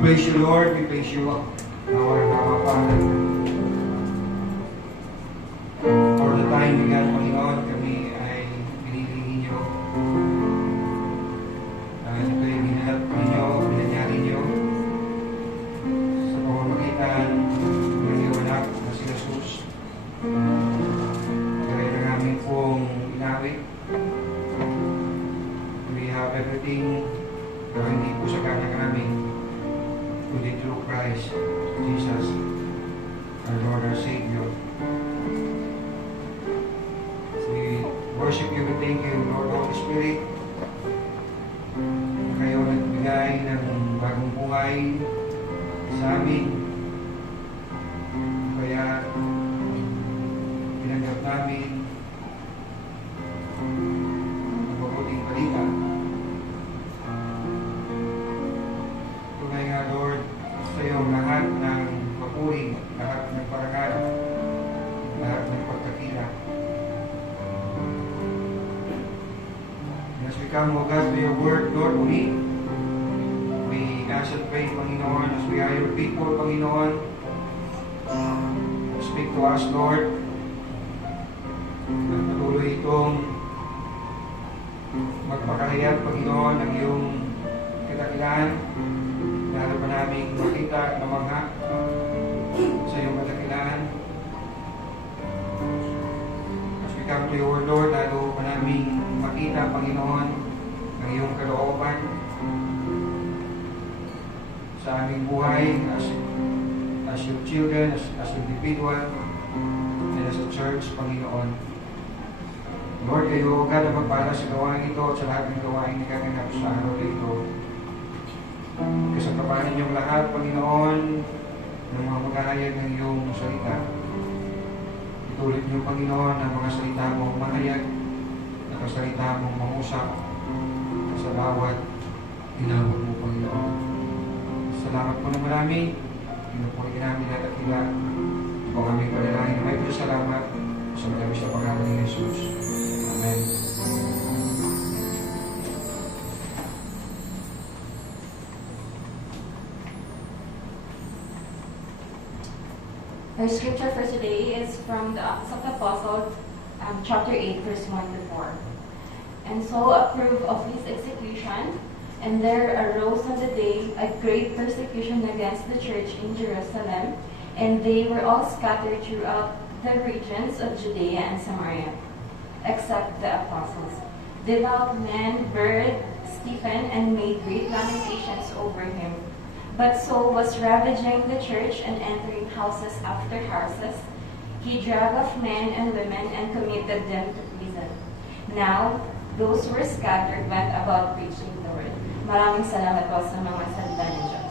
praise you, Lord. We praise you, our Father. For the time we got, Panginoon, kami ay piniling ninyo. Ito ay binalap ninyo, binanyari ninyo sa pamamagitan ng iyong anak na si Jesus. Kaya na namin pong inawit. We have everything na hindi po sa kanak namin. Kundi through Christ, Jesus, our Lord, our Savior. We worship you, we thank you, Lord, Holy Spirit, na kayo nagbigay ng bagong buhay sa amin. Kaya pinanggap namin ang mabuting balita. Tunay nga, Lord, sa iyo lahat ng papuri, lahat ng parangal, lahat ng pagkakila. As we come, O God, to your word, Lord, we ask and pray, Panginoon, as we are your people, Panginoon, speak to us, Lord, at patuloy itong magpakahayag, Panginoon, ng iyong kadakilaan. Lalo pa namin makita at mamangha sa iyong kadakilaan. As we come to your word, Lord, lalo pa namin makita, Panginoon, ang iyong kalooban sa aming buhay as your children, as individual, and as a church, Panginoon. Lord, kayo, God, na magpala sa gawain ito at sa lahat ng gawain na gaganap sa araw na ito. Kasatapanin niyong lahat, Panginoon, ng mga maghahayag ng iyong salita. Itulit niyo, Panginoon, ang mga salita mong mahayag, ang salita mong mangusap sa bawat tinawag mo, Panginoon. Salamat po na marami. Pinupunin namin at akila. Kung aming panalangin na may salamat sa madami sa pangalan ni Jesus. Amen. Our scripture for today is from the Acts of the Apostles, chapter 8, verse 1 to 4. And so approved of his execution, and there arose on the day a great persecution against the church in Jerusalem, and they were all scattered throughout the regions of Judea and Samaria, except the apostles. Devout men buried Stephen and made great lamentations over him. But Saul was ravaging the church and entering houses after houses. He dragged off men and women and committed them to prison. Now, those who were scattered went about preaching the word. Maraming salamat po sa mga salita ng Diyos.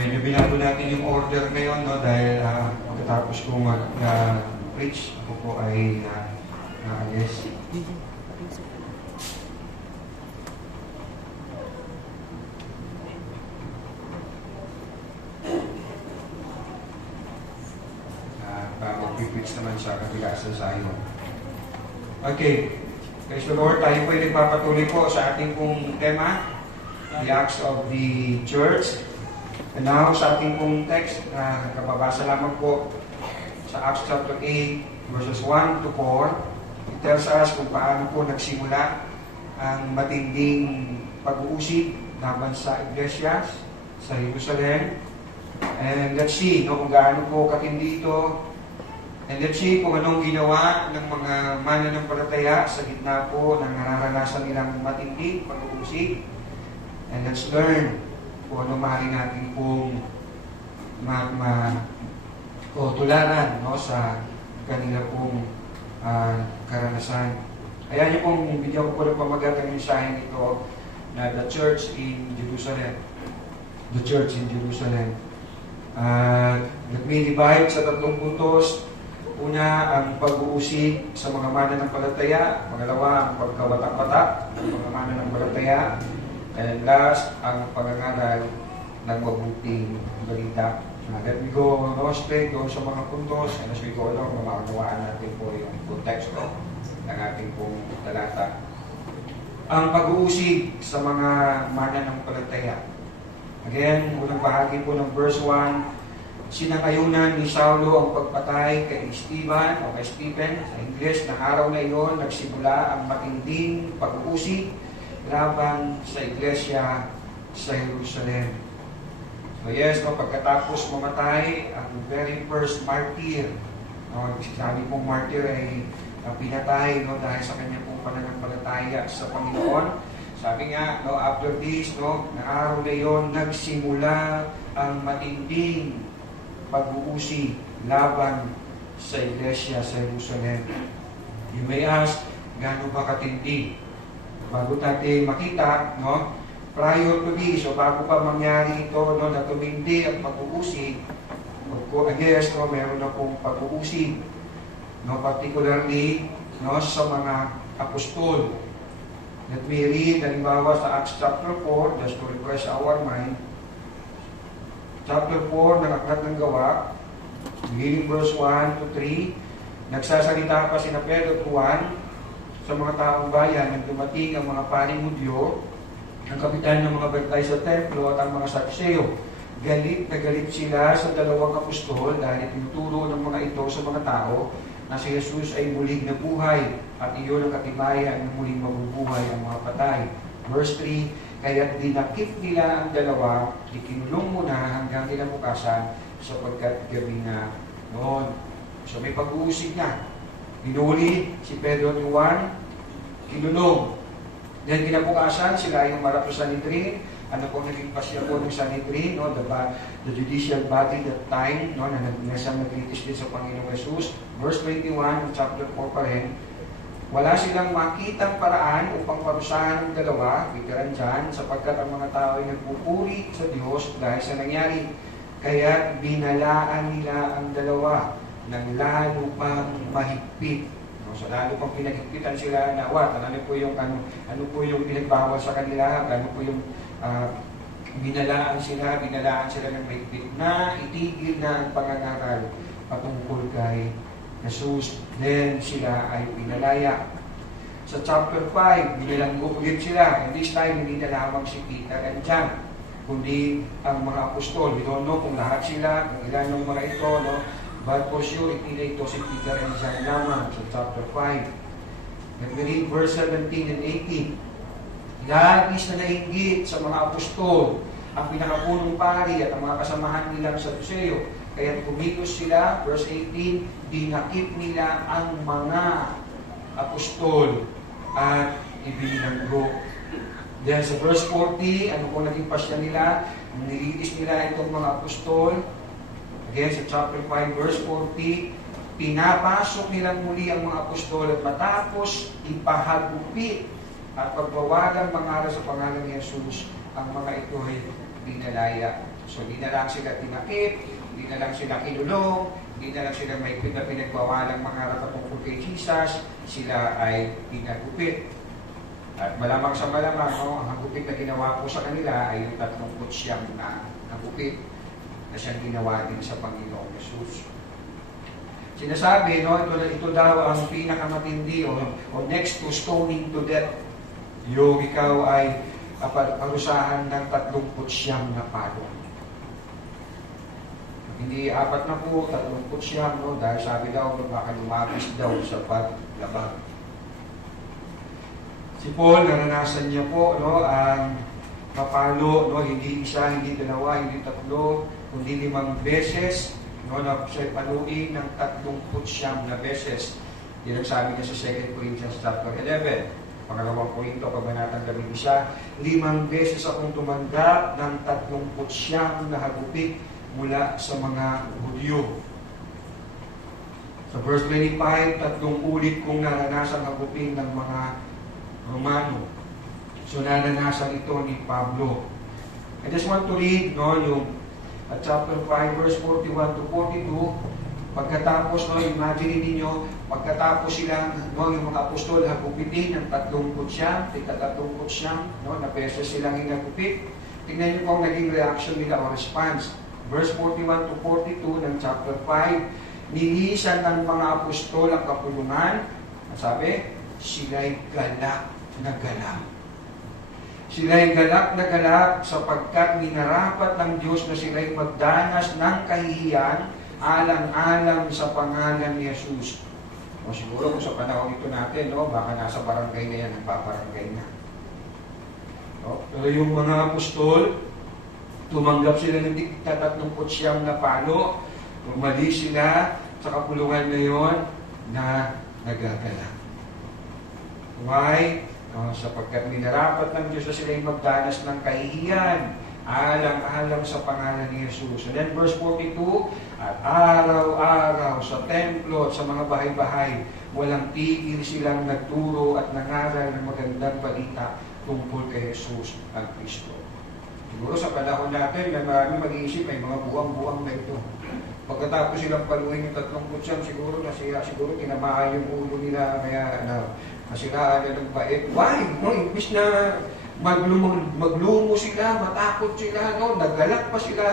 Medyo binago natin yung order ngayon, no, dahil pagkatapos ko mag-preach, ako po ay naalis. Mag-preach naman sa kabilasan sa iyo. Okay. Praise the Lord. Tayo po ay nagpapatuloy po sa ating pong tema, the Acts of the Church. And now, sa ating pong text, kababasa lamang po sa Acts chapter 8, verses 1 to 4. It tells us kung paano po nagsimula ang matinding pag-uusig laban sa iglesia sa Jerusalem. And let's see kung gaano po katindi ito. And let's see kung anong ginawa ng mga mananampalataya sa gitna po ng nararanasan nilang matinding pag-uusig. And let's learn kung ano maaari natin pong tularan, no, sa kanila pong karanasan. Ayan yung pong video ko po na pamagat ang mensahe nito. na the church in Jerusalem. The church in Jerusalem. Let me divide sa 3 puntos. Una, ang pag-uusig sa mga mananampalataya. Pangalawa, ang pagkawatak-watak ng mga mananampalataya. And last, ang pangangaral ng mabuting balita. Let me go straight doon sa mga puntos, and as we go along, makakawaan natin po yung konteksto ng ating pong talata. Ang pag-uusig sa mga mananampalataya. Again, unang bahagi po ng verse 1, sinakayunan ni Saulo ang pagpatay kay Stephen o kay Stephen. Sa English, na araw na iyon, nagsimula ang matinding pag-uusig laban sa iglesia sa Jerusalem. So yes, pagkatapos mamatay, ang very first martyr, sabi pong martyr ay pinatay dahil sa kanya pong pananampalataya sa Panginoon. Sabi nga, after this, na araw na iyon, nagsimula ang matinding pag-uusig laban sa iglesia sa Jerusalem. You may ask, gaano ba katindi? Bago natin makita, prior to this, o bago pa mangyari ito, na tumindi ang pag-uusig, I guess, meron na pong pag-uusig, particularly, sa mga apostol. Let me read, halimbawa sa Acts chapter 4, just to refresh our mind. Chapter 4 ng Aklat ng Gawa, beginning verse 1 to 3, nagsasalita pa sina Pedro at Juan sa mga taong bayan nang dumating ang mga paring Hudyo, ang kapitan ng mga bantay sa templo at ang mga Saduceo. Galit na galit sila sa 2 apostol dahil tinuturo ng mga ito sa mga tao na si Jesus ay muling nabuhay at iyon ang katibayan ng muling mabubuhay ang mga patay. Verse 3, kaya't dinakip nila ang 2, ikinulong muna hanggang kinabukasan sapagkat gabi na noon. So may pag-uusig na. Hinuli si Pedro at Juan, kinulong. Then kinabukasan, sila yung marap sa Sanhedrin. Ano po naging pasya po ng Sanhedrin, the judicial body that time, na nagkritis din sa Panginoong Jesus. Verse 21 ng chapter 4 pa rin, wala silang makitang paraan upang parusahan ng 2, bitiran dyan, sapagkat ang mga tao ay nagpupuri sa Diyos dahil sa nangyari. Kaya binalaan nila ang 2 ng lalo pang mahigpit. So lalo pang pinagigpitan sila na ano po yung pinagbawal sa kanila, ano po yung binalaan sila ng mahigpit na itigil na ang pangangaral patungkol kay Jesus. Then sila ay pinalaya. Sa chapter 5, binilanggo ulit sila. And this time, hindi na lamang si Peter and John, kundi ang mga apostol. We don't know kung lahat sila, kung ilan ng mga ito, but for sure, ipila ito si Peter and John lamang sa chapter 5. Let me read verse 17 and 18. Labis na nainggit sa mga apostol ang pinakapunong pari at ang mga kasamahan nilang Saduceo. Kaya kumilos sila, verse 18, dinakip nila ang mga apostol at ibinanggo. Then sa verse 40, ano po naging pasya nila? Nililis nila itong mga apostol. Again, sa chapter 5, verse 40, pinapasok nilang muli ang mga apostol at matapos ipahagupit at pagbawalang mangaral sa pangalan ni Jesus, ang mga ito ay binalaya. So, di na lang sila tinakip, di na lang sila kinulong, di na lang sila may pinagbawalang mangaral patungkol kay Jesus, sila ay pinagupit. At malamang sa malamang, ang hagupit na ginawa po sa kanila ay yung 39 na hagupit na siyang ginawa din sa Panginoong Jesus. Sinasabi, ito daw ang pinakamatindi o next to stoning to death. Yung ikaw ay parusahan ng 39 na palo. Hindi 4 na po, 39, dahil sabi daw, baka lumabis daw sa paglabag. Si Paul, naranasan niya po ang papalo, hindi isa, hindi 2, hindi 3, kundi 5 beses, na siya paluin ng 39 na beses. Yan ang sabi niya sa 2 Corinthians chapter 11. Pangalawang Korinto, kabanatang 11, 5 beses akong tumanggap ng 39 na hagupit mula sa mga Hudyo. Sa verse 25, 3 ulit kong naranasan hagupin ng mga Romano. So naranasan ito ni Pablo. I just want to read yung chapter 5 verse 41 to 42. Pagkatapos, imagine niyo, pagkatapos silang, yung mga apostol, hagupitin ng 30 siyam, na beses silang hinagupit. Tingnan niyo kung naging reaction nila o response. Verse 41 to 42 ng chapter 5, nilisan ng mga apostol ang kapulungan. Sabi, sila'y galak na galak. Sila'y galak na galak sapagkat minarapat ng Diyos na sila'y magdanas ng kahihiyan alang-alang sa pangalan ni Jesus. O siguro kung sa panahon ito natin, baka nasa barangay na yan, nagpaparangay na. Pero yung mga apostol, tumanggap sila ng 39 na palo, umalis sila sa kapulungan na yon na nagagalak. Why? Sapagkat minarapat ng Diyos na sila'y magdanas ng kahihiyan alang-alang sa pangalan ni Jesus. And then verse 42, at araw-araw sa templo at sa mga bahay-bahay, walang tigil silang nagturo at nangaral ng magandang balita tungkol kay Jesus ang Kristo. Siguro sa panahon natin, na marami mag-iisip, may mga buwang-buwang na ito. Pagkatapos silang paluin yung 30 siguro tinamaan yung ulo nila, kaya masiraan na ng bait. Why? Imbis na maglumo sila, matakot sila, naggalak pa sila,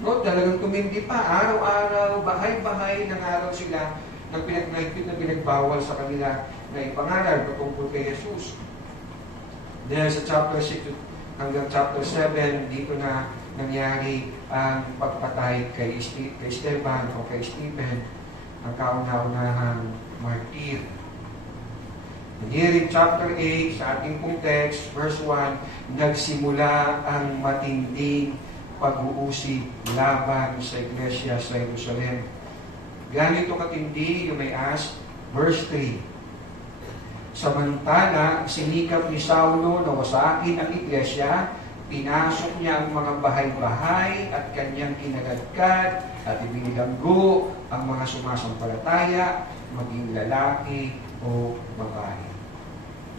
talagang tumindi pa, araw-araw, bahay-bahay, nangaral sila ng pinag-naipit na pinagbawal sa kanila na ipangaral patungkol kay Jesus. Then sa chapter 6 hanggang chapter 7, dito na nangyari ang pagpatay kay Esteban o kay Stephen, ang kauna-unahang martir. Here in chapter 8, sa ating pong text, verse 1, nagsimula ang matinding pag-uusig laban sa iglesia sa Jerusalem. Ganito katindi, you may ask, verse 3. Samantala, sinikap ni Saulo na wasakin ang iglesia, pinasok niya ang mga bahay-bahay at kanyang kinagadkad at ibinilanggo ang mga sumasampalataya, maging lalaki o babae.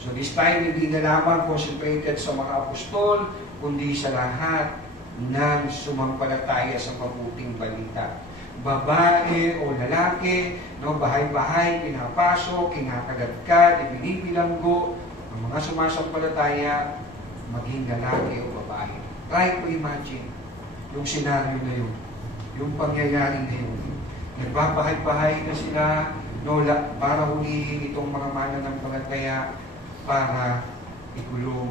So this time, hindi na lamang concentrated sa mga apostol, kundi sa lahat ng sumampalataya sa mabuting balita. Babae o lalaki, bahay-bahay, pinapasok, kinakagadkad, ibinibilanggo, ang mga sumasampalataya, maging lalaki o babae. Try to imagine yung senaryo na yun, yung pangyayari na yun. Nagbabahay-bahay na sila, para hulihin itong mga mananampalataya para ikulong.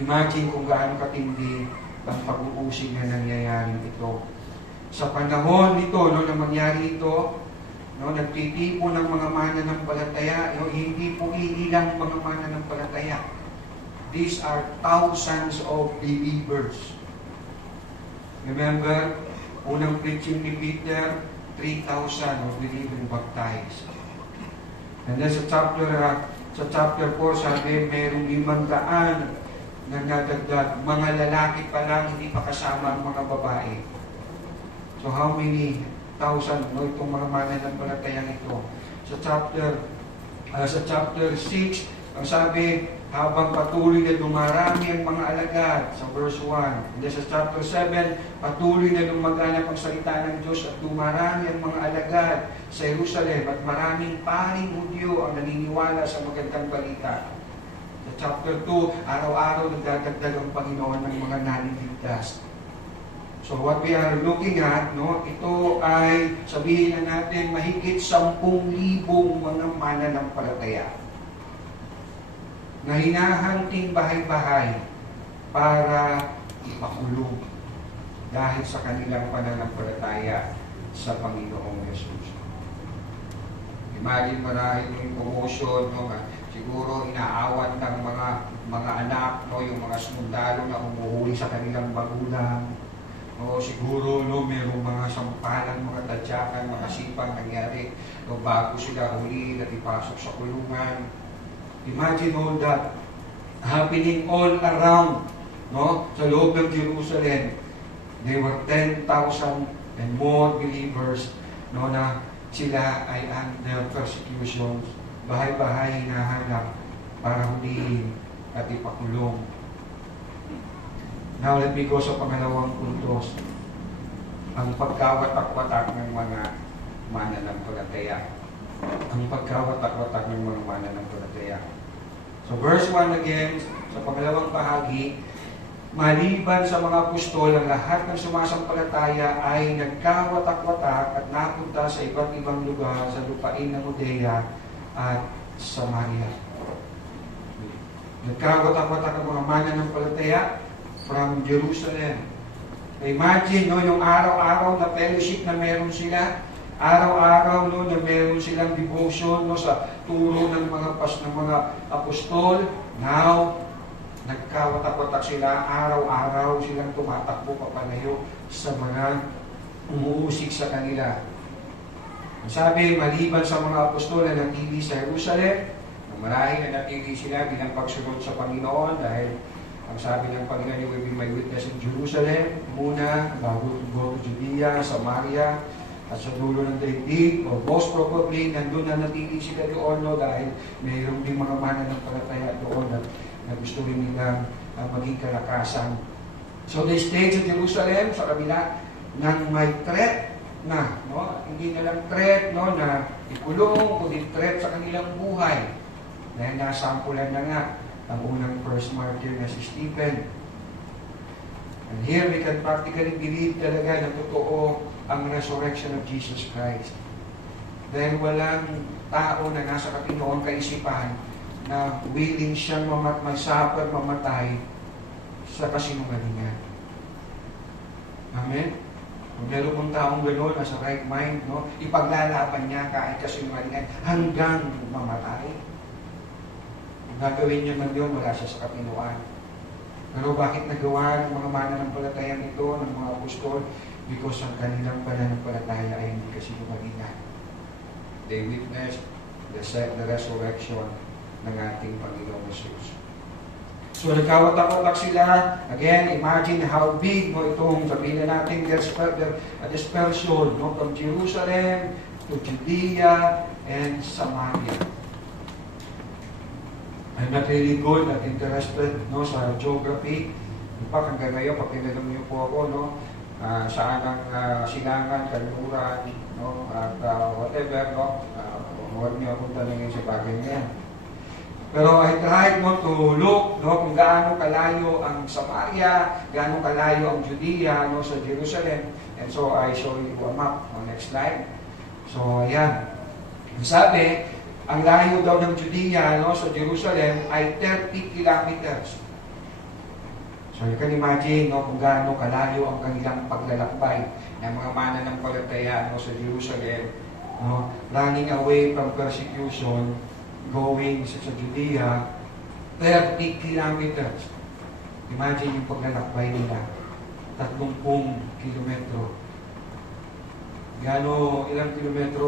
Imagine kung gaano katindi ang pag-uusig na nangyayaring ito. Sa panahon nito, na mangyari ito, nagtitipon ng mga mananampalataya, hindi po iilang mga mananampalataya. These are thousands of believers. Remember, unang preaching ni Peter, 3,000 were believed and baptized. And then sa chapter 4, sabi, mayroong 500 na nadagdag. Mga lalaki pa lang, hindi pa kasama ang mga babae. So how many thousand, itong mga mananampalatayang ito? Sa chapter 6, ang sabi, habang patuloy na dumarami ang mga alagad, sa verse 1. And then sa chapter 7, patuloy na lumaganap ang salita ng Diyos at dumarami ang mga alagad sa Jerusalem at maraming paring Hudyo ang naniniwala sa magandang balita. Sa chapter 2, araw-araw nagdadagdag ang Panginoon ng mga naniligtas. So what we are looking at, ito ay, sabihin na natin, mahigit 10,000 mga mananampalataya na hinahanting bahay-bahay para ipakulong dahil sa kanilang pananampalataya sa Panginoong Yesus. Imagine marahil yung promotion, siguro inaawat ng mga anak, yung mga sundalo na umuhuli sa kanilang magulang, siguro mayroong mga sampalan, mga tadyakan, mga sipang nangyari bago sila huli at ipasok sa kulungan. Imagine all that happening all around, sa loob ng Jerusalem. There were 10,000 and more believers, na sila ay under persecutions, bahay-bahay hinahanap para hulihin at ipakulong. Now, let me go sa pangalawang puntos. Ang pagkawatak-watak ng mga mananampalataya. Ang pagkawatak-watak ng mga mananampalataya. So, verse 1 again, sa pangalawang bahagi, maliban sa mga apostol, ang lahat ng sumasampalataya ay nagkawatak-watak at napunta sa iba't ibang lugar sa lupain ng Judea at Samaria. Nagkawatak-watak ang mga mananampalataya from Jerusalem. Imagine, no, yung araw-araw na fellowship na meron sila, araw-araw, no, na meron silang devotion, no, sa turo ng mga apostol. Now, nagkawatak-watak sila, araw-araw silang tumatakbo papalayo sa mga umuusik sa kanila. Ang sabi, maliban sa mga apostol na natili sa Jerusalem, marahil na natili sila bilang pagsunod sa Panginoon dahil ang sabi ng Panginoon, you will be my witness in Jerusalem, muna, bago go to Judea, Samaria, at sa dulo ng daigdig, o most probably, nandun na natili sila doon, no, dahil mayroong din mga mananampalataya doon na gusto rin nilang maging kalakasan. So they stayed sa Jerusalem, sa kabila ng may threat na, no, hindi na lang threat, no, na ikulong, kundi threat sa kanilang buhay. Dahil nasampulan na nga ang unang first martyr na si Stephen. And here we can practically believe talaga na totoo ang resurrection of Jesus Christ. Dahil walang tao na nasa katinoong kaisipan na willing siyang mag-suffer, mamatay sa kasinungalingan. Amen? Kung meron pong taong gano'n, nasa right mind, no, ipaglalaban niya kahit kasinungalingan hanggang mamatay. Gagawin niya man yun, wala siya sa katinuan. Pero bakit nagawa ng mga mananampalataya nito, ng mga apostol? Because ang kanilang pananampalataya ay hindi kasi lumalingan. They witnessed the resurrection ng ating Panginoong Jesus. So nagkawatak-watak sila. Again, imagine how big, no, itong sabihin na natin dispersion, no, from Jerusalem to Judea and Samaria. I'm not really good at interested, no, sa geography. In fact, hanggang ngayon, pag tinanong niyo po ako, no, saan ang silangan, kaluran, no, at whatever, no, huwag niyo akong tanongin sa bagay niya. Pero I tried, no, to look, no, kung gaano kalayo ang Samaria, gaano kalayo ang Judea, no, sa Jerusalem. And so I show you a map on next slide. So ayan. Sabi, ang layo daw ng Judea, no, sa Jerusalem ay 30 kilometers. So you can imagine, no, kung gaano kalayo ang kanilang paglalakbay ng mga mananampalataya, no, sa Jerusalem, no, running away from persecution, going sa Judea, 30 kilometers. Imagine yung paglalakbay nila, 30 kilometro. Ilang kilometro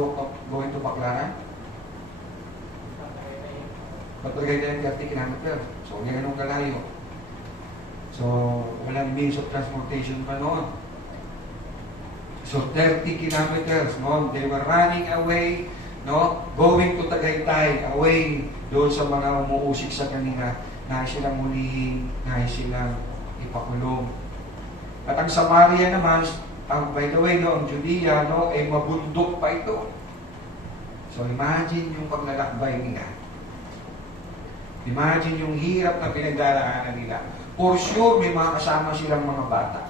going to Baclaran? Patagay na yung 30 kilometers. So, hindi ganun kalayo. So, walang means of transportation pa noon. So, 30 kilometers, no? They were running away, no? Going to Tagaytay, away doon sa mga umuusik sa kanila, nais silang mulihin, nais silang ipakulong. At ang Samaria naman, by the way, no, ang Judea, no, ay mabundok pa ito. So, imagine yung paglalakbay nila. Imagine yung hirap na pinagdaraanan nila. For sure, may mga kasama silang mga bata.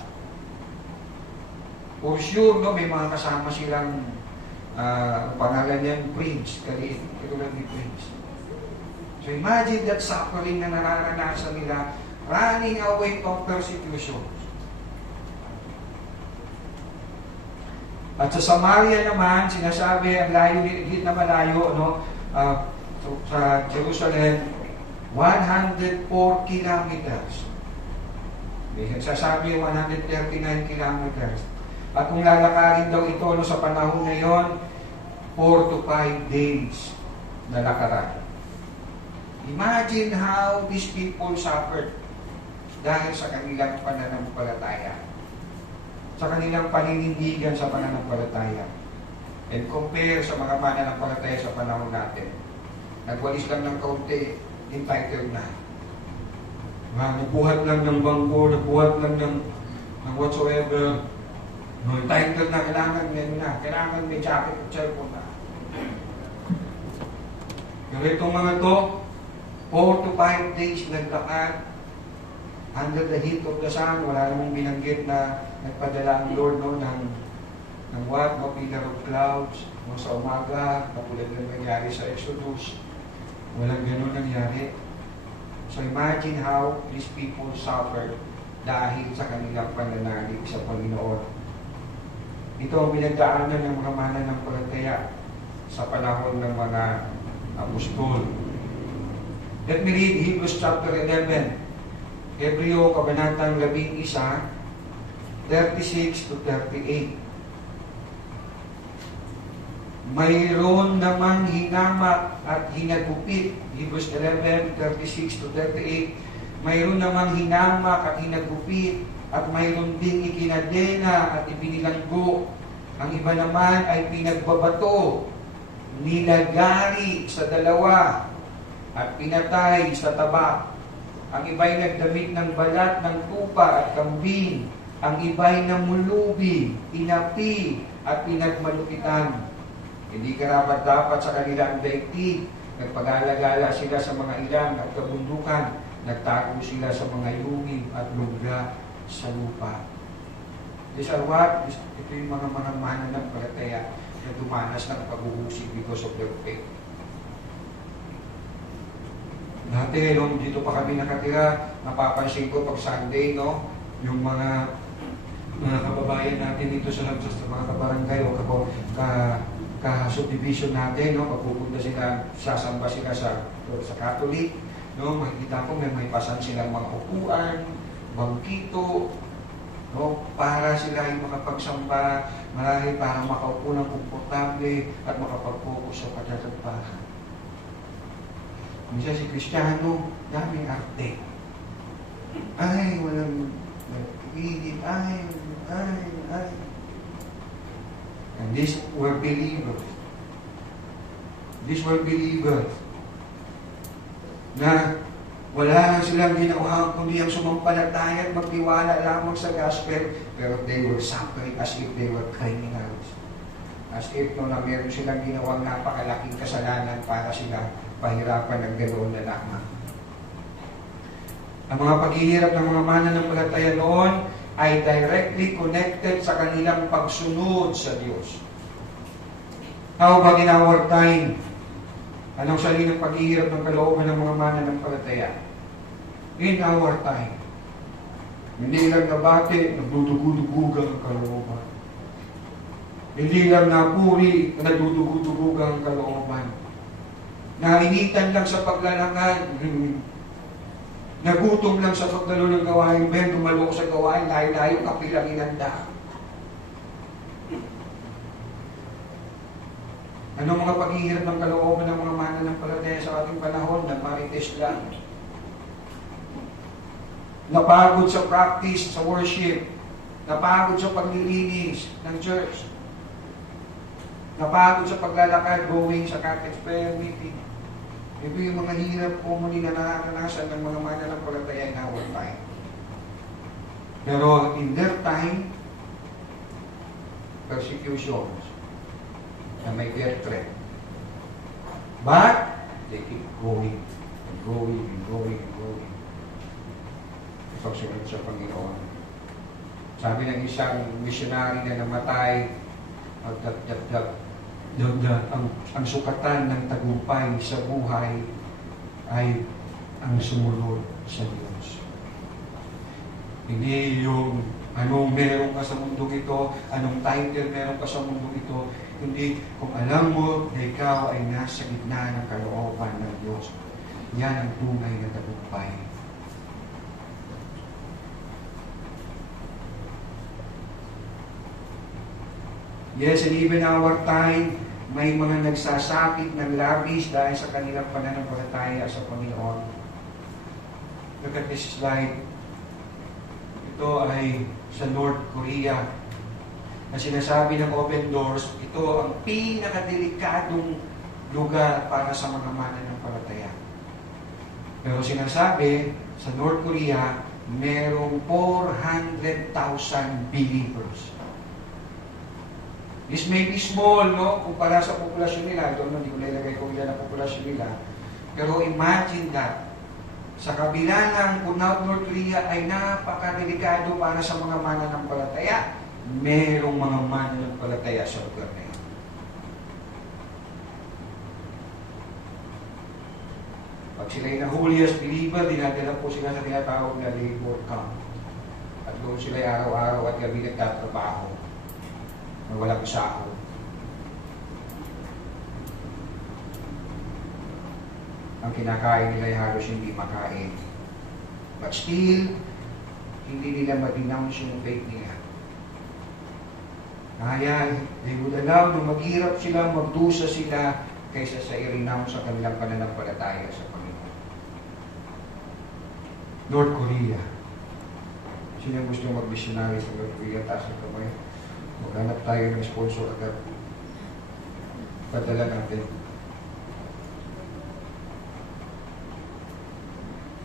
For sure, no, may mga kasama silang pangalan niyan, Prince. Katulad ni Prince. So imagine that suffering na nararanasan nila, running away from persecution. At sa Samaria naman, sinasabi, ang layo, higit na malayo, no, sa Jerusalem, 104 kilometers. May nagsasabi 139 kilometers. At kung lalakarin daw ito, no, sa panahon ngayon, 4 to 5 days na lakaran. Imagine how these people suffered dahil sa kanilang pananampalataya. Sa kanilang paninindigan sa pananampalataya. And compare sa mga mananampalataya sa panahon natin. Nagwalis lang ng kaunti, entitled na. Nagbuhat lang ng bangko, nagbuhat lang ng whatsoever. No, title na, kailangan may jacket at cellphone na. Pero itong mga to, 4 to 5 days naglakad, under the heat of the sun, wala namang binanggit na nagpadala ang Lord no, ng what? No, pillar of clouds, no, sa umaga, katulad ng nangyari sa Exodus. Walang ganun nangyari. So imagine how these people suffered dahil sa kanilang pananalig sa Panginoon. Ito ang pinagdaanan ng mga mananampalataya sa panahon ng mga apostol. Let me read Hebrews chapter 11. Hebreo, Kabanatang 11, 36 to 38. Mayroon namang hinamak at hinagupit. Hebrews 11, 36 to 38. Mayroon namang hinamak at hinagupit at mayroon ding ikinadena at ibinilanggo. Ang iba naman ay pinagbabato, nilagari sa dalawa, at pinatay sa taba. Ang iba'y nagdamit ng balat ng tupa at kambing. Ang iba'y namulubi, inapi, at pinagmalupitan. Hindi karapat-dapat sa kanilang daigdig. Nagpag-alagala sila sa mga ilang at kabundukan. Nagtago sila sa mga yungin at lugla sa lupa. These are what? Ito yung mga mananampalataya na dumanas ng pag-uusig because of their faith. Dati, nung dito pa kami nakatira, napapansin ko pag Sunday, no, yung mga kababayan natin dito sa mga kabarangay o ka-subdivision natin, no, pag pupunta sila, sasamba sila sa Catholic, no, makikita ko may pasan silang mga upuan, bangkito, no, para sila ay makapagsamba, marahil para makaupo ng komportable at makapag-focus sa pagtatrabaho. Minsan si Kristiyano, daming arte. Ay, walang nagpigil, ay. And these were believers. These were believers na wala silang ginawa kundi ang sumampalataya at magtiwala lamang sa gospel, pero they were suffering as if they were criminals. As if no, na meron silang ginawang napakalaking kasalanan para sila pahirapan ng ganoon na lamang. Ang mga paghihirap ng mga mananampalataya noon ay directly connected sa kanilang pagsunod sa Diyos. How about in our time? Anong sali ng paghihirap ng kalooban ng mga mananampalataya? In our time, hindi lang nabati, nagdudugudugugang ang kalooban. Hindi lang napuri, nagdudugudugugang ang kalooban. Nainitan lang sa paglalakad, nagutom lang sa pagdalo ng gawain, dumalo ko sa gawain, layo-layo, kapilang inanda. Ano mga paghihirap ng kalooban ng mga mananampalataya sa ating panahon? Nagmarites lang. Napagod sa practice, sa worship. Napagod sa paglilinis ng church. Napagod sa paglalakad, going sa cottage prayer meeting. Ito yung mga hirap po muli na naranasan ng mga mananampalataya in our time. Pero in their time, persecutions, na may death threat. But, they keep going, and going, and going, and going. Pagsunod sa Panginoon. Sabi ng isang missionary na namatay, ang sukatan ng tagumpay sa buhay ay ang sumunod sa Diyos. Hindi yung anong meron ka sa mundong ito, anong title meron ka sa mundong ito, hindi kung alam mo na ikaw ay nasa gitna ng kalooban ng Diyos. Yan ang tunay na tagumpay. Yes, and even our time, may mga nagsasakit ng labis dahil sa kanilang pananampalataya sa Panginoon. Look at this slide. Ito ay sa North Korea. Na sinasabi ng Open Doors, ito ang pinakadelikadong lugar para sa mga mananampalataya. Pero sinasabi, sa North Korea, merong 400,000 believers. This may be small, no? Kumpara sa populasyon nila. Ito, hindi ko nilagay kung ilan ang populasyon nila. Pero imagine that. Sa kabila ng North Korea ay napakadelikado para sa mga mananampalataya, merong mga mananampalataya sa lugar na yun. Pag sila'y nahuli as believer, dinadala po sila sa tinatawag na labor camp. At doon sila'y araw-araw at gabi nagtatrabaho na walang sahod. Ang kinakain nila ay halos hindi makain. But still, hindi nila ma-denounce yung faith nila. Ayan, they would allow na maghirap sila, magdusa sila, kaysa sa i-renounce sa kanilang pananampalataya sa Panginoon. North Korea. Sino gusto mag-missionary sa North Korea? Taas ang kamay. Maghanap tayo ng sponsor agad. Padala natin.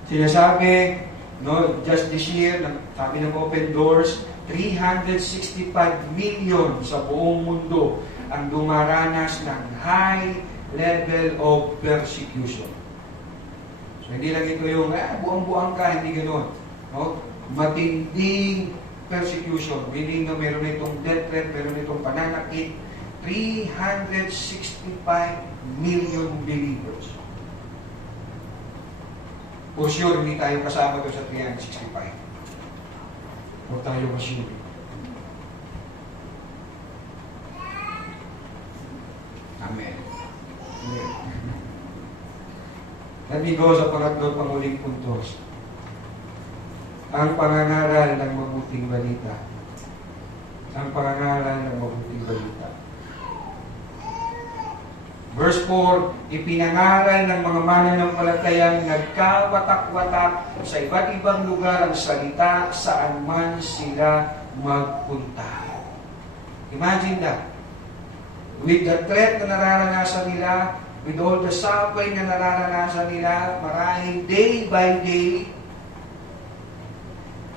Sinasabi, no, just this year, sabi ng Open Doors, 365 million sa buong mundo ang dumaranas ng high level of persecution. So, hindi lang ito yung, buang-buang ka, hindi ganoon. No? Matinding persecution, meaning na meron na itong death threat, meron na itong pananakit, 365 million believers. For sure, hindi tayo kasama doon sa 365. Huwag tayo masuri. Amen. Amen. Let me go sa pangatlo panguling puntos. Ang pangangaral ng mabuting balita. Ang pangangaral ng mabuting balita. Verse 4, ipinangaral ng mga mananampalatayang nagkawatak-watak sa iba't ibang lugar ang salita saan man sila magpunta. Imagine that. With the threat na nararanasan nila, with all the suffering na nararanasan nila, marahing day by day,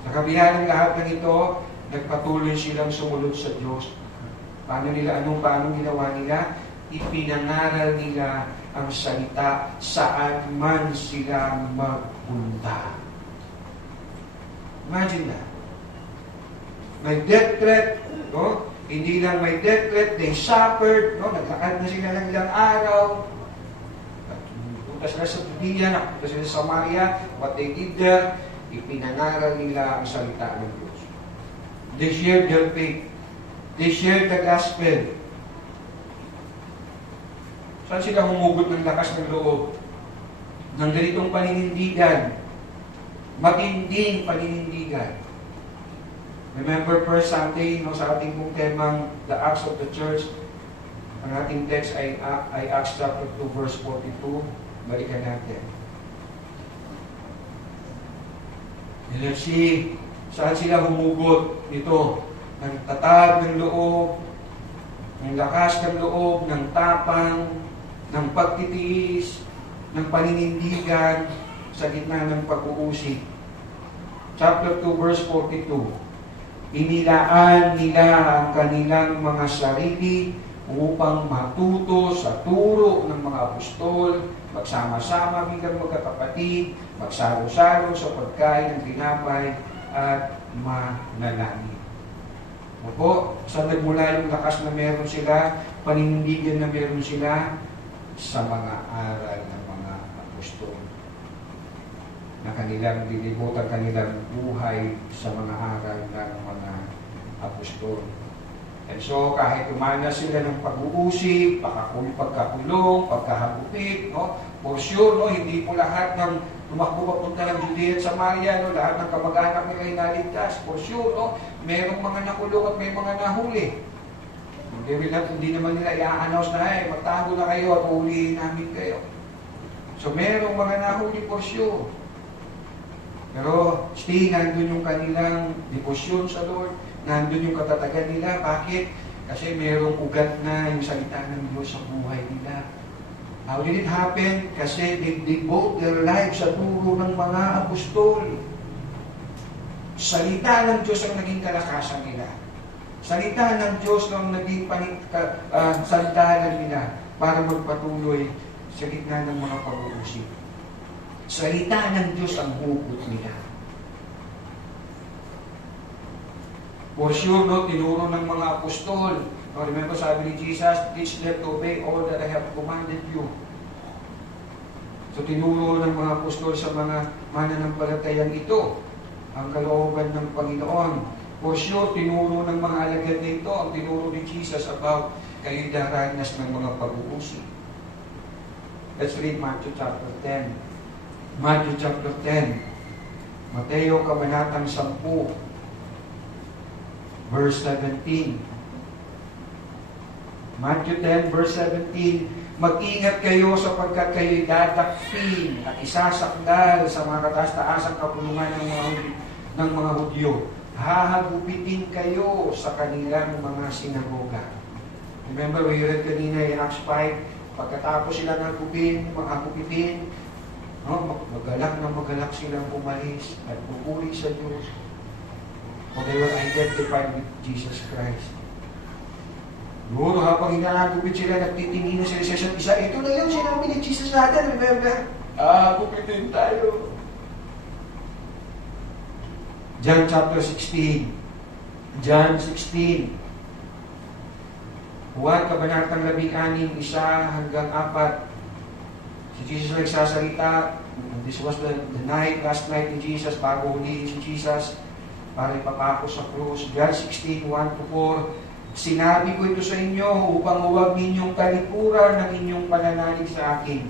sa kabila ng lahat ng ito, nagpatuloy silang sumunod sa Diyos. Paano ginawa nila? Ipinangaral nila ang salita saan man sila magpunta. Imagine that. May death threat, no? Hindi lang may death threat, they suffered, no? Naglakad na sila ng ilang araw. Punta sila sa Judea, napunta sila sa Samaria. What they did there, ipinangaral nila ang salita ng Diyos. They shared their faith. They shared the gospel. Saan sila humugot ng lakas ng loob? Ng ganitong paninindigan. Matinding paninindigan. Remember first Sunday, no, sa ating pong temang The Acts of the Church, ang ating text ay Acts chapter 2 verse 42. Balikan natin. And let's see, saan sila humugot nito? Ng tatag ng loob, ng lakas ng loob, ng tapang, ng pagtitiis, ng paninindigan sa gitna ng pag-uusig. Chapter 2 verse 42. Inilaan nila ang kanilang mga sarili upang matuto sa turo ng mga apostol, magsama-sama bilang magkakapatid, magsalo-salo sa pagkain ng tinapay at manalangin. Opo, saan nagmula yung lakas na meron sila, paninindigan na meron sila? Sa mga aral ng mga apostol na kanilang dinibutan kanilang buhay sa mga aral ng mga apostol. And so, kahit umanas sila ng pag-uusig, pagkakulong, pagkahagupit, no? For sure, no? Hindi po lahat ng tumakbo papunta ng Judea at Samaria, no? Lahat ng kamag-anak nila ay naligtas. For sure, no? Merong mga nakulong at may mga nahuli. Hindi naman nila i-announce na, magtago na kayo at uhulihin namin kayo. So, merong mga nahuli for sure. Pero, still, nandun yung kanilang devotion sa Lord, nandun yung katatagan nila. Bakit? Kasi merong ugat na yung salita ng Diyos sa buhay nila. How did it happen? Kasi they devote their lives sa turo ng mga apostol. Salita ng Diyos ang naging kalakasan nila. Salita ng Diyos ang naging sandalan nila para magpatuloy sa gitna ng mga pag-uusip. Salita ng Diyos ang hugot nila. For sure, no, tinuro ng mga apostol. No, remember, sabi ni Jesus, teach them to obey all that I have commanded you. So, tinuro ng mga apostol sa mga mananampalatayang ito ang kalooban ng Panginoon. For sure, tinuro ng mga alagad na ito ang tinuro ni Jesus about kayo'y daranas ng mga pag-uusip. Let's read Matthew chapter 10. Matthew chapter 10. Mateo kabanatang 10. Verse 17. Matthew 10, verse 17. Mag-ingat kayo sapagkat kayo'y dadakpin at isasakdal sa mga kataas-taasang kapulungan ng mga Hudyo. Hahagupitin kayo sa kanilang mga sinagoga. Remember, we read kanina in Acts 5, pagkatapos sila nagupitin, no, magalak silang umalis at pupuri sa Diyos. For they were identified with Jesus Christ. Siguro habang hinahagupit sila, nagtitingin na sila sa isa't isa. Ito na yung sinabi ni Jesus natin, remember? Gupitin tayo. John chapter 16. John 16. Juan kabanatang 16, 1 hanggang 4. Si Jesus nagsasalita. This was the last night ni Jesus, bago huliin si Jesus para ipapako sa krus. John 16, 1-4. Sinabi ko ito sa inyo upang huwag ninyong talikuran ng inyong pananalig sa akin.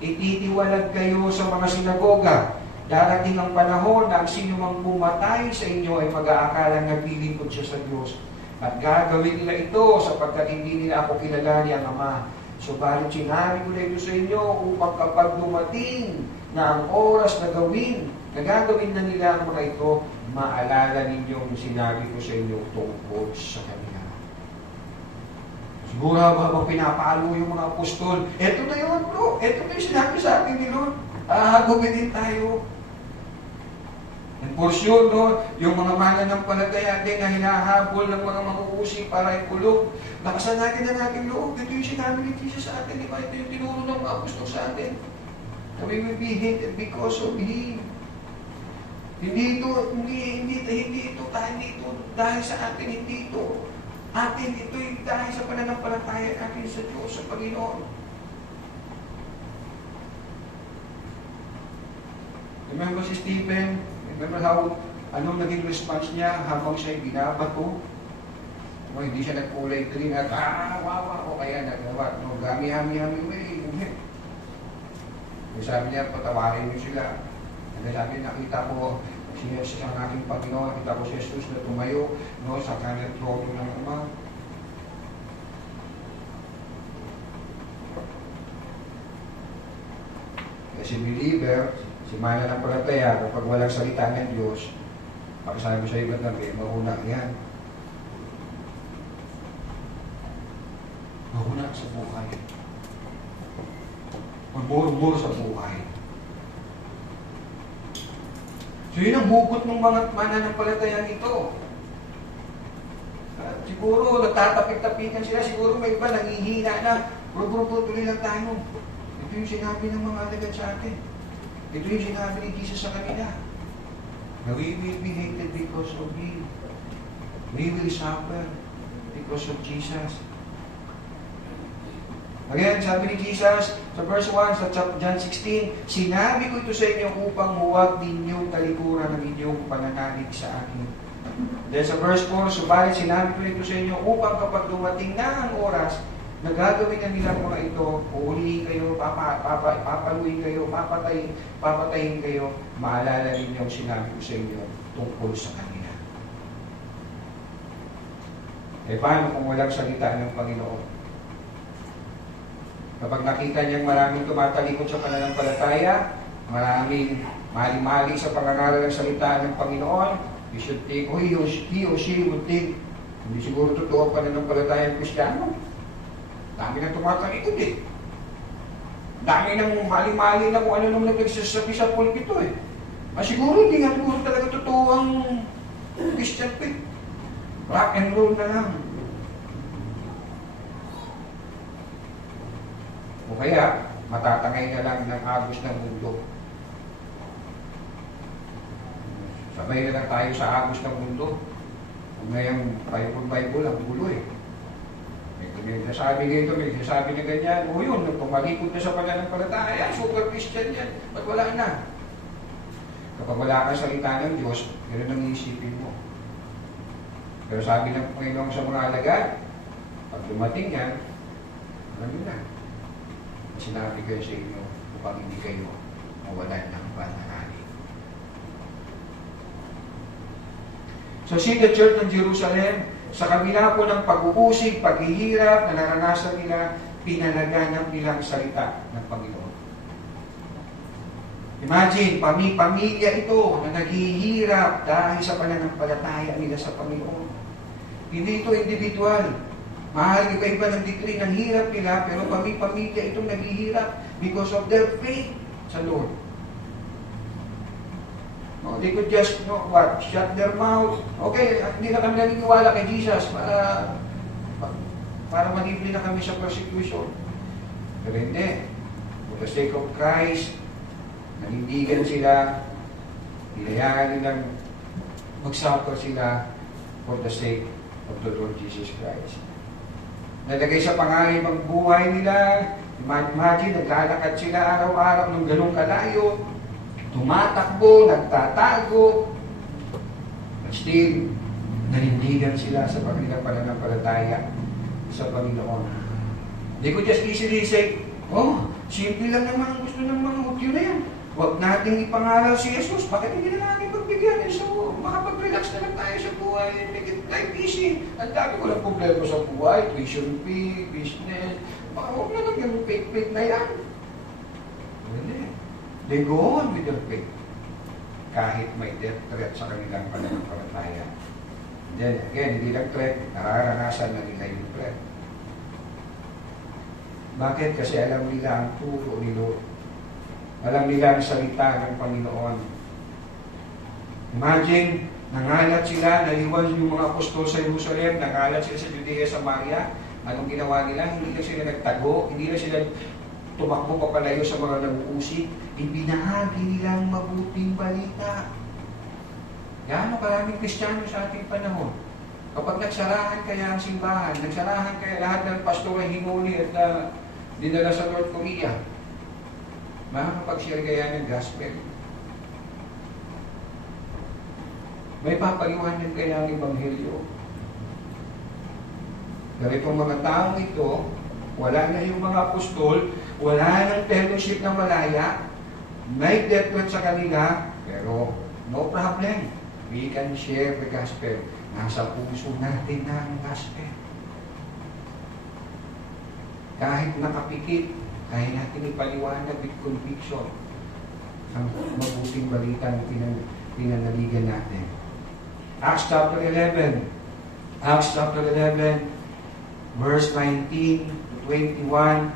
Ititiwalag kayo sa mga sinagoga. Darating ang panahon na ang sino mang pumatay sa inyo ay mag-aakalang naglilingkod siya sa Diyos. At gagawin nila ito sapagkat hindi nila ako kilala ni ang Ama. Subalit sinabi ko na ito sa inyo upang kapag dumating na ang oras na gagawin na nila ang mga ito, maalala ninyo yung sinabi ko sa inyo tungkol sa kanila. Siguro habang pinapalo yung mga apostol, eto na yun bro, eto na yung sinabi sa atin ni Lord, gumitin tayo. And for sure, no, yung mga mananampalataya din na hinahabol ng mga mag-uusip para ikulog, lakasan natin na natin loob. Ito yung sinabi ni Jesus sa atin, di ba? Ito yung tinuro ng mga apostol sa atin. That we will be hated because of Him. Hindi ito dahil sa atin, hindi ito. Atin ito'y dahil sa pananampalataya natin sa Diyos, sa Panginoon. Remember si Stephen? Remember how, anong naging response niya habang siya'y binabato? Hindi siya nagkulay green at wawa, o kaya nagawa. No, gami-hami-hami, sabi niya, patawarin niyo sila. Sabi, nakita ko siya ang aking Panginoon, nakita ko si Jesus na tumayo, no, sa kanan trono ng Ama. Kasi believer, si mananampalataya, kapag walang salita ng Diyos, pagkasabi ko sa iba't nabi, mahuna yan. Mahuna sa buhay. Magburo-buro sa buhay. So yun ang hugot ng mga mananampalataya nito. Siguro nagtatapik-tapikan sila, siguro may iba nangihina na, bro, tuloy lang tayo. Ito yung sinabi ng mga alagad sa atin. Ito yung sinabi ni Jesus sa kanila. Na we will be hated because of Him. We will suffer because of Jesus. Again, sabi ni Jesus sa verse 1 sa John 16, sinabi ko ito sa inyo upang huwag ninyong talikuran ng inyong pananalig sa akin. Then sa verse 4, subalit sinabi ko ito sa inyo upang kapag dumating na ang oras na gagawin na nila mga ito, uulihin kayo, papaluin kayo, papatayin kayo, maalala ninyo ang sinabi ko sa inyo tungkol sa kanila. Paano kung walang salita ng Panginoon? Kapag nakita niyang maraming tumatalikod sa pananampalataya, maraming mali-mali sa pangangaral ng salita ng Panginoon, you should think, he or she would think, hindi siguro totoo ang pananampalataya ng Kristiyano. Dami na tumatalikod eh. Dami ng mali-mali na kung ano nung nagsasabi sa pulpito eh. Siguro hindi nga siguro talaga totoo ang Christian faith. Rock and roll na lang. O kaya, matatangay na lang ng agos ng mundo. Sabay na lang tayo sa agos ng mundo. Kung ngayong Bible ang gulo eh. May nasabi ganito, may nasabi na ganyan. O yun, pumalikod na sa pananampalataya, super Christian yan. Ba't wala na? Kapag wala kang salita ng Diyos, gano'n ang iisipin mo. Pero sabi ng Panginoon sa mga alagad, pag dumating yan, alam nyo na. Sinabi kayo sa inyo upang hindi kayo mawalan ng panahali. So see the church ng Jerusalem, sa kabila po ng pag-uusig, paghihirap na naranasan nila, pinalaganap nila ang salita ng Panginoon. Imagine, pamilya ito na naghihirap dahil sa pananampalataya nila sa Panginoon. Hindi ito individual. Mahal iba-iba ng degree ng hirap nila, pero pamilya itong naghihirap because of their faith sa Lord. No, they could just, shut their mouth. Okay, hindi na kami naniniwala kay Jesus para malibre na kami sa persecution. Pero hindi. For the sake of Christ, nanindigan sila, nilayangan nilang mag-suffer sila for the sake of the Lord Jesus Christ. Nalagay sa pangalim ang buhay nila. Imagine, naglalakad sila araw-araw ng ganong kalayo, tumatakbo, nagtatago, but still, nanindigan sila sa kanilang pananampalataya sa Panginoon. They could just easily say, oh, simple lang naman ang gusto ng mga Hudyo na yan. Huwag nating ipangaral si Jesus. Bakit hindi na natin pagbigyan? So, makapag-relax na lang tayo sa buhay. Make it life easy. Ang dami ko lang problema sa buhay. Tuition fee, business. Baka huwag na lang yung fake na yan. Hindi. They go on with their faith. Kahit may death threat sa kanilang pananampalataya. Then again, hindi lang threat, nararanasan na nila yung threat. Bakit? Kasi alam nila ang turo ni Lord. Alam nila ang salita ng Panginoon. Imagine, nangalat sila, naliwan yung mga apostol sa Jerusalem, nangalat sila sa Judea, Samaria. Anong ginawa nila? Hindi lang sila nagtago, hindi lang sila tumakbo papalayo sa mga nag-uusig. Ibinahagi nilang mabuting balita. Gaano karaming Kristiyano sa ating panahon? Kapag nagsarahan kaya ang simbahan, nagsarahan kaya lahat ng pastor ay hinuli at dinala sa North Korea, makakapag-share kaya ng gospel? May papaliwanag kaya ang Ebanghelyo? Pero itong mga taong ito, wala na yung mga apostol, wala nang fellowship na malaya, may death threat sa kanila, pero no problem. We can share the gospel. Nasa puso natin na ang gospel. Kahit nakapikit, kaya natin ipaliwanag with conviction ang mabuting balita na pinanaligan natin. Acts chapter 11. Acts chapter 11, verse 19 to 21.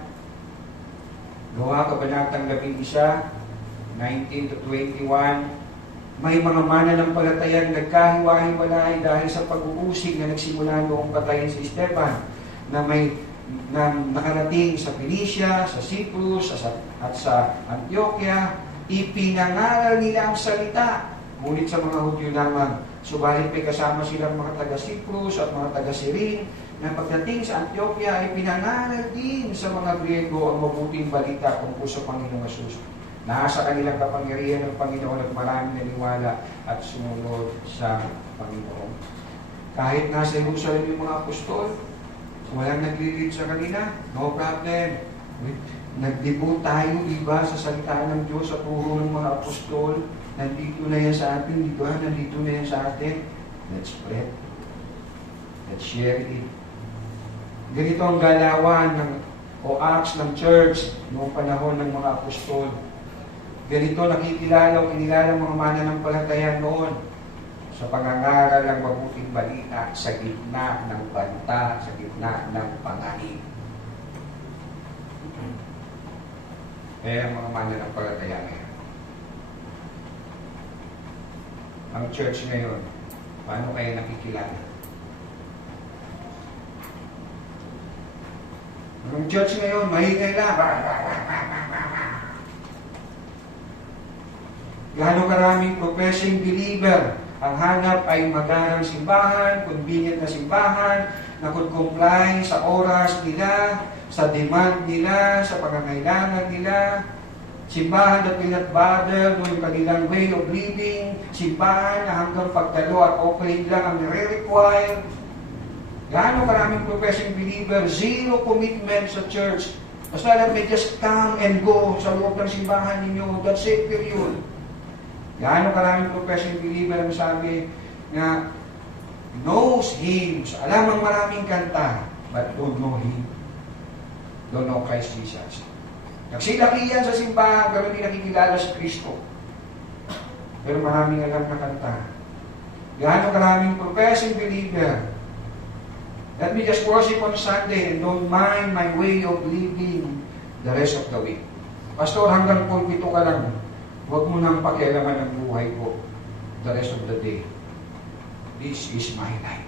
Gawa kabanatang 11, 19 to 21. May mga mananampalatayang nagkahiwa-hiwalay dahil sa pag-uusig na nagsimula noong patayin si Esteban, na nakarating sa Phoenicia, sa Cyprus, at sa Antioquia. Ipinangaral nila ang salita, ngunit sa mga Hudyo lamang. Subalit may kasama silang mga taga-Cyprus at mga taga-Cyrene, na pagdating sa Antioquia ay pinangaral din sa mga Griego ang mabuting balita tungkol sa Panginoong Jesus. Nasa kanilang kapangyarihan ng Panginoon at maraming naniwala at sumunod sa Panginoon. Kahit nasa Jerusalem yung mga apostol, walang nag-lead sa kanila, no problem. Nag-debut tayo, diba, sa salita ng Diyos sa turo ng mga apostol. Nandito na yan sa atin, diba? Nandito na yan sa atin. Let's spread. Let's share it. Ganito ang galawan o acts ng church noong panahon ng mga apostol. Ganito nakikilala o kinilala ng mga mananampalataya noon sa pangangaral ng mabuting balita sa gitna ng banta, sa gitna ng panganib. Kaya ang mga mananampalataya ngayon. Ang church ngayon, paano kaya nakikilala? Ang church ngayon, mahingay lang. Gaano karaming professing believer. Ang hanap ay magarang simbahan, convenient na simbahan, na comply sa oras nila, sa demand nila, sa pangangailangan nila. Simbahan na pinat-bother yung kanilang way of living. Simbahan na hanggang pagdalo at offering lang ang nire-require. Gaano karaming professing believer, zero commitment sa church. Basta lang may just come and go sa loob ng simbahan ninyo. That's it, period. Gaano karaming professing believer ang sabi na knows hymns, alam ang maraming kanta, but don't know Him. Don't know Christ Jesus. Nagsilakihan sa simbahan, pero hindi nakikilala si Kristo. Pero maraming alam na kanta. Gaano karaming professing believer. Let me just worship on Sunday and don't mind my way of living the rest of the week. Pastor, hanggang pulpito ka lang. Huwag mo nang pakialaman ang buhay ko the rest of the day. This is my life.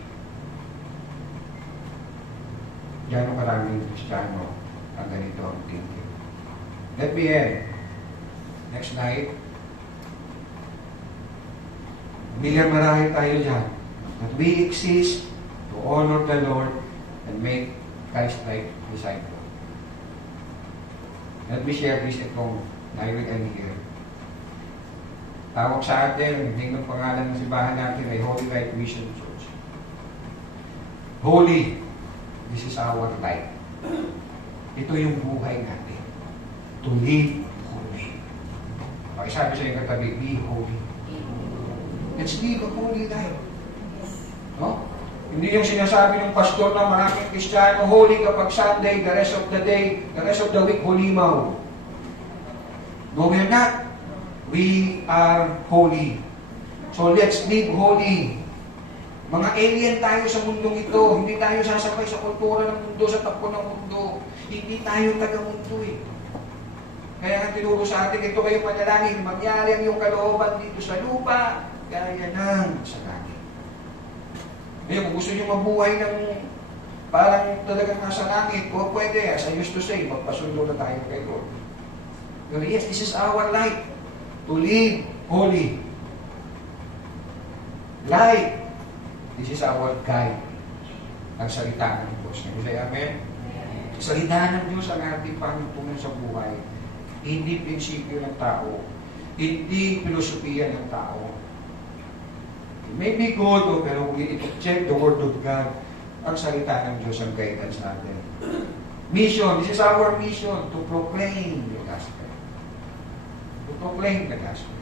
Gano'ng karaming Kristiyano ang ganito ang thinking. Let me end. Next night, bilang marahil tayo dyan, that we exist to honor the Lord and make Christ-like disciple. Let me share this at home. I will end here. Tawag sa atin, hindi ng pangalan ng simbahan natin ay Holy Life Mission Church. Holy, this is our life. Ito yung buhay natin. To live holy. Pakisabi sa yung katabi, be holy. Let's live a holy life. No? Hindi yung sinasabi ng pastor na maraming Kristiyano, holy kapag Sunday, the rest of the day, the rest of the week, holimaw. No, we're not. We are holy. So let's live holy. Mga alien tayo sa mundong ito. Hindi tayo sasakay sa kultura ng mundo, sa takbo ng mundo. Hindi tayo taga-mundo eh. Kaya ang tinuro sa atin, ito kayo manalangin, mangyari ang iyong kalooban dito sa lupa, gaya ng sa langit. Ngayon, kung gusto nyo mabuhay ng parang talagang nasa langit, o pwede, as I used to say, magpasundo na tayo kay Lord. Pero yes, this is our life. To live holy. Life. This is our guide. Ang salita ng Diyos. Say amen? Salita ng Diyos ang ating panuntunan sa buhay. Hindi prinsipyo ng tao. Hindi filosofiya ng tao. It may be good, pero we check the Word of God. Ang salita ng Diyos ang guidance natin. Mission. This is our mission to proclaim the gospel. To proclaim the gospel.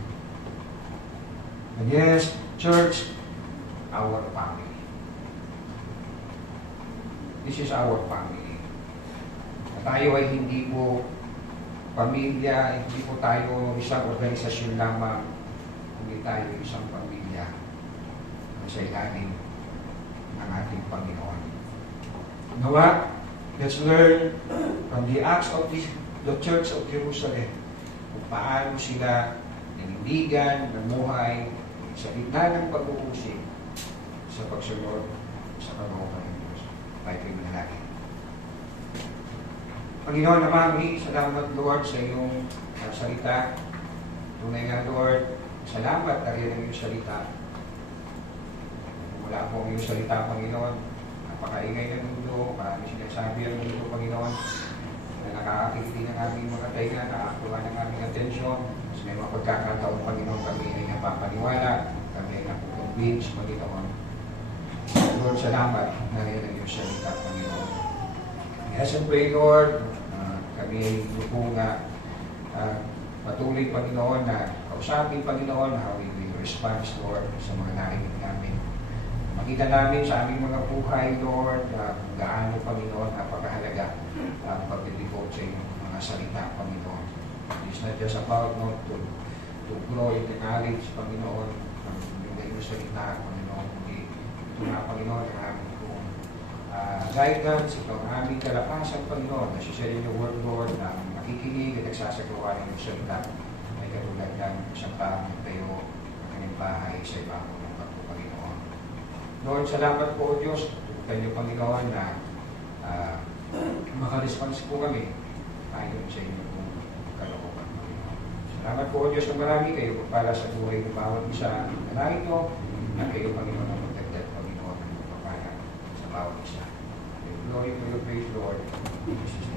And yes, church, our family. This is our family. Na tayo ay hindi po pamilya, hindi po tayo isang organisasyon lamang, hindi tayo isang pamilya sa ilalim ng ating Panginoon. Nawa, let's learn from the acts of the Church of Jerusalem kung paano sila nanindigan, namuhay sa gitna ng pag-uusig sa pagsunod sa kalooban ng Diyos. Tayo kayo manalangin. Panginoon naman, salamat Lord sa iyong salita. Tunay nga Lord, salamat dahil ang iyong salita. Wala po ang iyong salita, Panginoon. Napakaingay ng mundo, marami sinasabi ang mundo, Panginoon, na nakakakiti ng aming mga tainga, nakakakuha ng aming atensyon. Mas may mga pagkakataon, Panginoon, kami ay napapaniwala, kami ay napukonvince, Panginoon. Lord, salamat dahil ang iyong salita, Panginoon. Yes, and pray, Lord, kami ay lupo nga patuloy, Panginoon, na kausapin, Panginoon, how we will respond, Lord, sa mga narinig namin. Makita namin sa aming mga buhay, Lord, kung gaano, Panginoon, napakahalaga ang pag-devote sa iyong mga salita, Panginoon. It's not just about not to grow in the knowledge, Panginoon, ng iyong salita, Panginoon. Ito nga, Panginoon, ang aming guidance, ito ang aming kalakasan, Panginoon, na siya yung word, Lord, na nakikinig at nagsasagawa ng salita. May katulad ng isang taong nagtayo ng kanyang bahay sa ibabaw ng Panginoon. Lord, salamat po, Diyos. Tulungan niyo, Panginoon, na makaresponse po kami ayon sa inyong kalooban, Panginoon. Salamat po, Diyos, na marami kayo para sa buhay ng bawat isa. Nanahin nyo na kayo, Panginoon, ang magdagdag, Panginoon, ng papaya sa bawat isa. Glory to your praise, Lord. In Jesus' name.